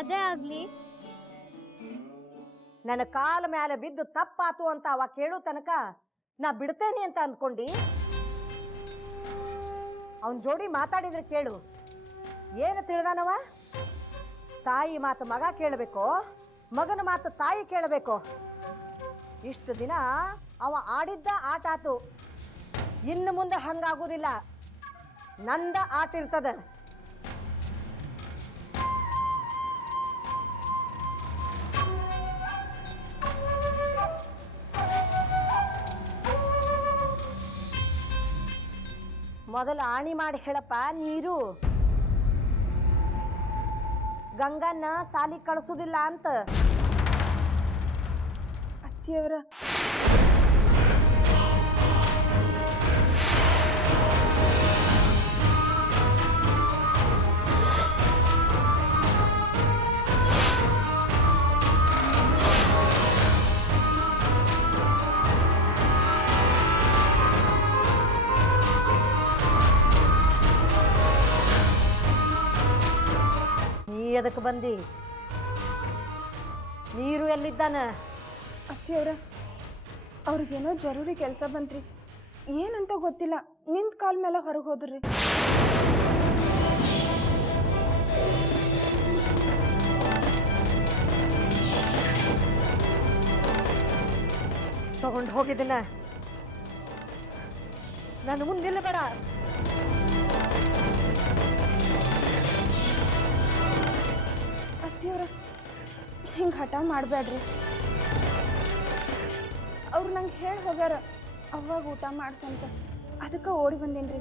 ಅದೇ ಆಗ್ಲಿ. ನನ್ನ ಕಾಲ ಮೇಲೆ ಬಿದ್ದು ತಪ್ಪಾತು ಅಂತ ಅವ ಕೇಳೋ ತನಕ ನಾ ಬಿಡ್ತೇನೆ ಅಂತ ಅಂದ್ಕೊಂಡಿ. ಅವನ್ ಜೋಡಿ ಮಾತಾಡಿದ್ರೆ ಕೇಳು, ಏನು ತಿಳಿದಾನವ? ತಾಯಿ ಮಾತು ಮಗ ಕೇಳಬೇಕು, ಮಗನ ಮಾತು ತಾಯಿ ಕೇಳಬೇಕು. ಇಷ್ಟು ದಿನ ಅವ ಆಡಿದ್ದ ಆಟ ಆತು, ಇನ್ನು ಮುಂದೆ ಹಂಗಾಗುದಿಲ್ಲ. ನಂದ ಆಟ ಇರ್ತದ. ಮೊದಲು ಆಣಿ ಮಾಡಿ ಹೇಳಪ್ಪ. ನೀರು ಗಂಗನ್ನ ಸಾಲಿ ಕಳಿಸುದಿಲ್ಲ ಅಂತ. ಅತ್ತಿಯವರ ಎದಕ್ಕೆ ಬಂದಿ? ನೀರು ಎಲ್ಲಿದ್ದಾನ? ಅತ್ತಿಯವರ ಅವ್ರಿಗೇನೋ ಜರೂರಿ ಕೆಲಸ ಬಂತ್ರಿ, ಏನಂತ ಗೊತ್ತಿಲ್ಲ. ನಿಂತ ಕಾಲ ಮೇಲೆ ಹೊರಗೆ ಹೋದ್ರಿ. ತಗೊಂಡು ಹೋಗಿದ್ದೀನ. ನಾನು ಮುಂದಿಲ್ಲ ಬೇಡ. ಅತ್ತಿಯವರ ಹಿಂಗೆ ಹಠ ಮಾಡಬೇಡ್ರಿ. ಅವ್ರು ನಂಗೆ ಹೇಳಿ ಹೋಗ್ಯಾರ ಅವಾಗ ಊಟ ಮಾಡ್ಸಂತ, ಅದಕ್ಕೆ ಓಡಿ ಬಂದೇನ್ರಿ.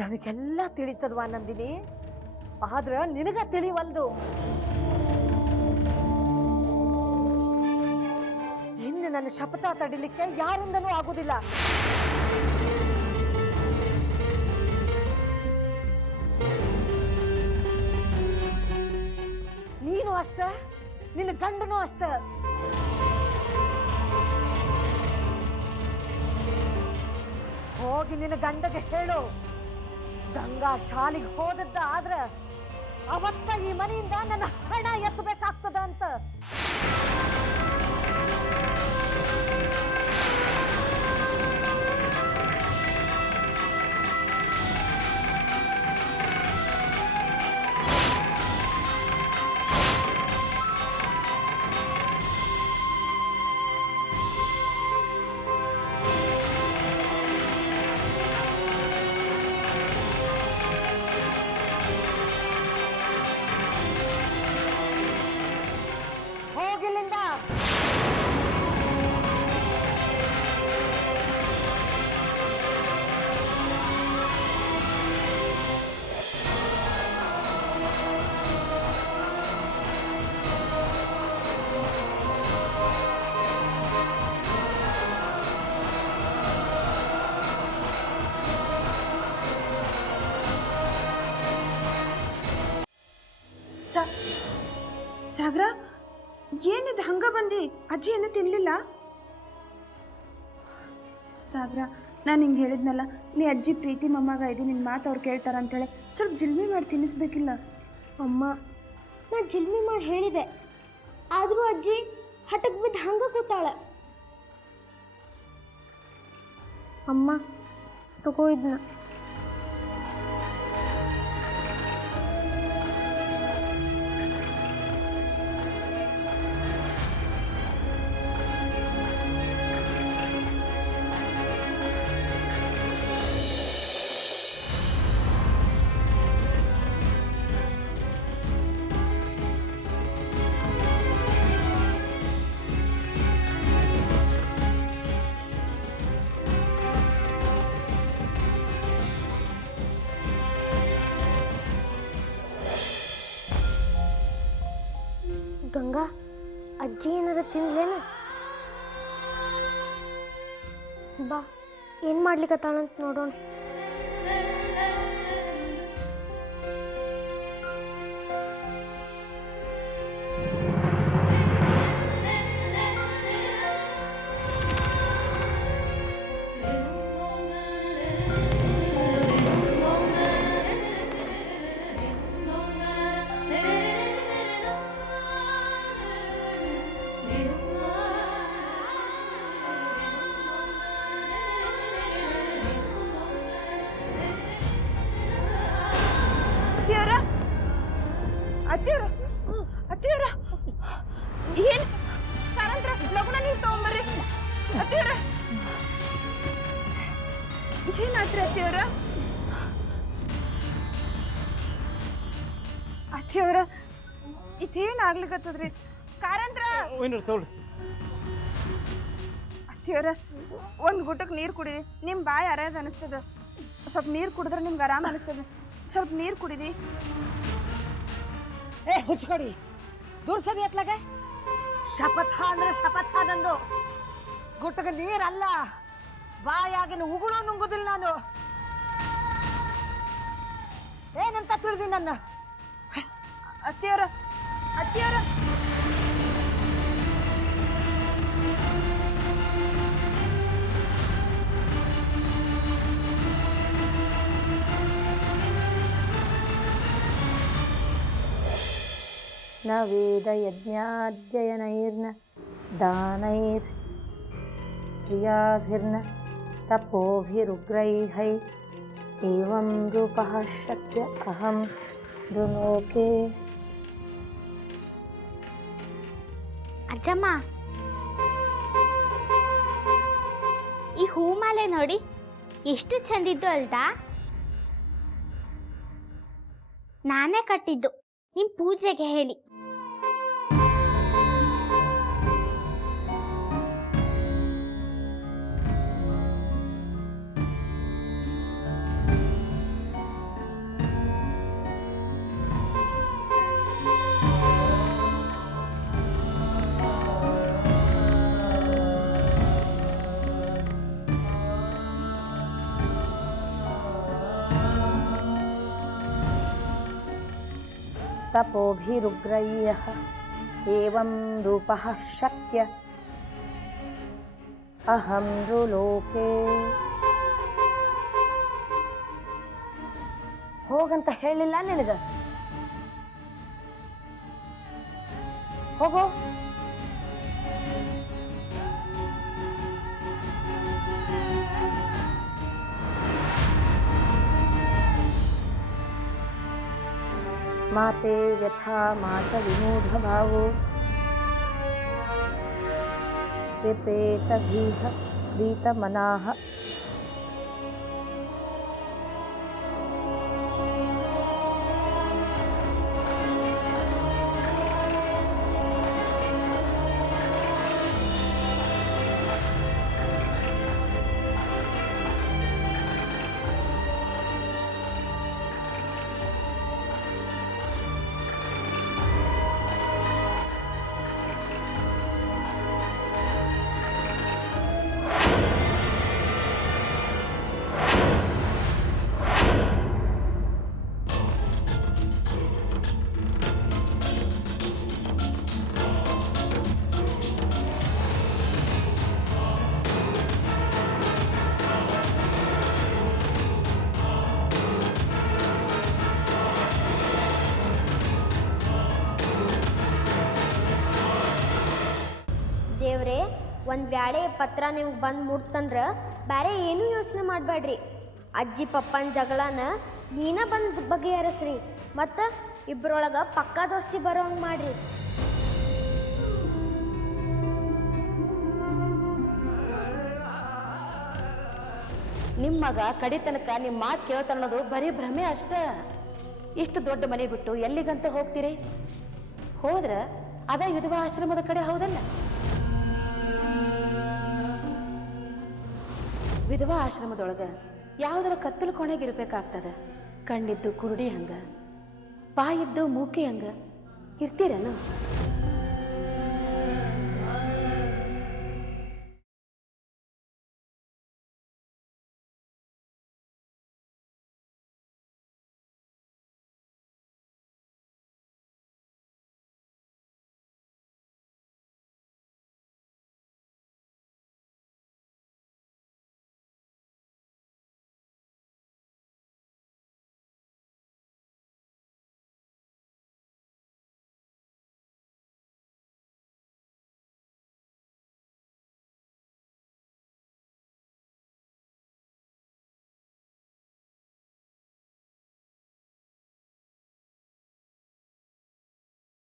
ನನಗೆಲ್ಲ ತಿಳಿತದ್ವಾ ನಂದಿನಿ, ಆದ್ರ ನಿನಗ ತಿಳಿವಲ್ದು. ಇನ್ನು ನನ್ನ ಶಪಥ ತಡಿಲಿಕ್ಕೆ ಯಾರಿಂದನೂ ಆಗುದಿಲ್ಲ. ನೀನು ಅಷ್ಟ, ನಿನ್ನ ಗಂಡನೂ ಅಷ್ಟ. ಹೋಗಿ ನಿನ್ನ ಗಂಡಗೆ ಹೇಳು, ಗಂಗಾ ಶಾಲಿಗೆ ಹೋದದ್ದ ಆದ್ರ ಅವತ್ತ ಈ ಮನೆಯಿಂದ ನನ್ನ ಹಣ ಎತ್ತಬೇಕಾಗ್ತದ ಅಂತ. ಹೋಗಿಲ್ಲಿಂದ. ಸಾಗರ, ಏನಿದು ಹಂಗ ಬಂದಿ? ಅಜ್ಜಿ ಏನು ತಿನ್ಲಿಲ್ಲ? ಸಾಗರ, ನಾನು ಹಿಂಗೆ ಹೇಳಿದ್ನಲ್ಲ, ನೀ ಅಜ್ಜಿ ಪ್ರೀತಿ ಮೊಮ್ಮಗ ಇದ್ದೀನಿ, ನಿನ್ನ ಮಾತು ಅವ್ರು ಕೇಳ್ತಾರ ಅಂತೇಳಿ ಸ್ವಲ್ಪ ಜಿಲ್ಮಿ ಮಾಡಿ ತಿನ್ನಿಸ್ಬೇಕಿಲ್ಲ? ಅಮ್ಮ, ನಾ ಜಿಲ್ಮಿ ಮಾಡಿ ಹೇಳಿದೆ, ಆದರೂ ಅಜ್ಜಿ ಹಠಕ್ಕೆ ಬಿದ್ದು ಹಂಗ ಕೂತಾಳೆ. ಅಮ್ಮ ತಗೋ ಇದನ್ನ. ಗಂಗಾ, ಅಜ್ಜಿ ಏನಾರ ತಿನ್ಲೇನ? ಬಾ, ಏನು ಮಾಡ್ಲಿಕ್ಕತ್ತಾಳಂತ ನೋಡೋಣ. ಅತ್ತಿಯವ್ರ ಅತ್ತಿಯವ್ರ ಏನ್ ಕಾರಂತ್ರ ಲಗುನ ನೀವು ತಗೊಂಬರ್ರಿ ಅತ್ತಿಯವ್ರ ಏನಾತ್ರಿ ಅತ್ತಿಯವ್ರ ಅತ್ತಿಯವ್ರ ಇದೇನ್ ಆಗ್ಲಿಕತ್ತದ್ರಿ ಕಾರಂತ್ರ ಅತ್ತಿಯವ್ರ ಒಂದ್ ಗುಟಕ್ ನೀರ್ ಕುಡೀರಿ ನಿಮ್ ಬಾಯಿ ಅರ್ಯದ ಅನಿಸ್ತದ ಸ್ವಲ್ಪ ನೀರ್ ಕುಡಿದ್ರೆ ನಿಮ್ಗೆ ಆರಾಮ್ ಅನಿಸ್ತದ ಸ್ವಲ್ಪ ನೀರ್ ಕುಡೀರಿ ಏ ಹುಚ್ಕೊಡಿ ದೂರ ಸರಿ ಎತ್ಲಾಗೆ ಶಪಥ ಅಂದ್ರೆ ಶಪಥ ನಂದು ಗುಟ್ಟಗ ನೀರಲ್ಲ ಬಾಯಾಗಿನ ಉಗುಳು ನುಂಗುದಿಲ್ಲ ನಾನು ಏನಂತ ತಿಳಿದಿ ನನ್ನ ಅತ್ತಿಯವ್ರ ಅತ್ತಿಯವ್ರ ನ ವೇದಯಜ್ಞಾಧ್ಯಯನೈರ್ನ ದಾನೈರ್ ಕ್ರಿಯಾಭಿರ್ನ ತಪೋಭಿರುಗ್ರೈಃ ಏವಂ ರೂಪಃ ಶಕ್ಯ ಅಹಂ ದುಲೋಕೆ. ಅಜ್ಜಮ್ಮ ಈ ಹೂಮಾಲೆ ನೋಡಿ ಎಷ್ಟು ಚಂದಿದ್ದು ಅಲ್ದಾ? ನಾನೇ ಕಟ್ಟಿದ್ದು ನಿಮ್ ಪೂಜೆಗೆ ಹೇಳಿ. ತಪೋಭಿರುಗ್ರೈಃ ಏವಂ ರೂಪಃ ಶಕ್ಯ ಅಹಂ ರುಲೋಕೆ. ಹೋಗಂತ ಹೇಳಿಲ್ಲ ನಿನಗ? ಹೋಗೋ. ಮಾತೆ ಯಥಾ ಮಾತ ವಿಮೂಢಭಾವೋ ವಿಪೇತ ಭೀಹ ಭೀತಮನಾಃ. ದೇವ್ರೆ, ಒಂದು ಬ್ಯಾಳೆ ಪತ್ರ ನಿಮ್ಗೆ ಬಂದು ಮುಟ್ತಂದ್ರೆ ಬೇರೆ ಏನೂ ಯೋಚನೆ ಮಾಡಬೇಡ್ರಿ. ಅಜ್ಜಿ ಪಪ್ಪನ ಜಗಳನ ನೀನ ಬಂದು ಬಗೆಹರಿಸ್ರಿ. ಮತ್ತು ಇಬ್ಬರೊಳಗೆ ಪಕ್ಕಾ ದೋಸ್ತಿ ಬರೋಂಗೆ ಮಾಡ್ರಿ. ನಿಮ್ಮ ಮಗ ಕಡಿತನಕ ನಿಮ್ಮ ಮಾತು ಕೇಳ್ತಾನೋದು ಬರೀ ಭ್ರಮೆ ಅಷ್ಟ. ಇಷ್ಟು ದೊಡ್ಡ ಮನೆ ಬಿಟ್ಟು ಎಲ್ಲಿಗಂತ ಹೋಗ್ತೀರಿ? ಹೋದ್ರ ಅದ ವಿಧವಾ ಆಶ್ರಮದ ಕಡೆ ಹೌದಲ್ಲ? ವಿಧವಾ ಆಶ್ರಮದೊಳಗ ಯಾವುದರ ಕತ್ತಲು ಕೊನೆಗಿರ್ಬೇಕಾಗ್ತದ. ಕಣ್ಣಿದ್ದು ಕುರುಡಿ ಹಂಗ, ಬಾಯಿದ್ದು ಮೂಕಿ ಹಂಗ ಇರ್ತೀರೇನು?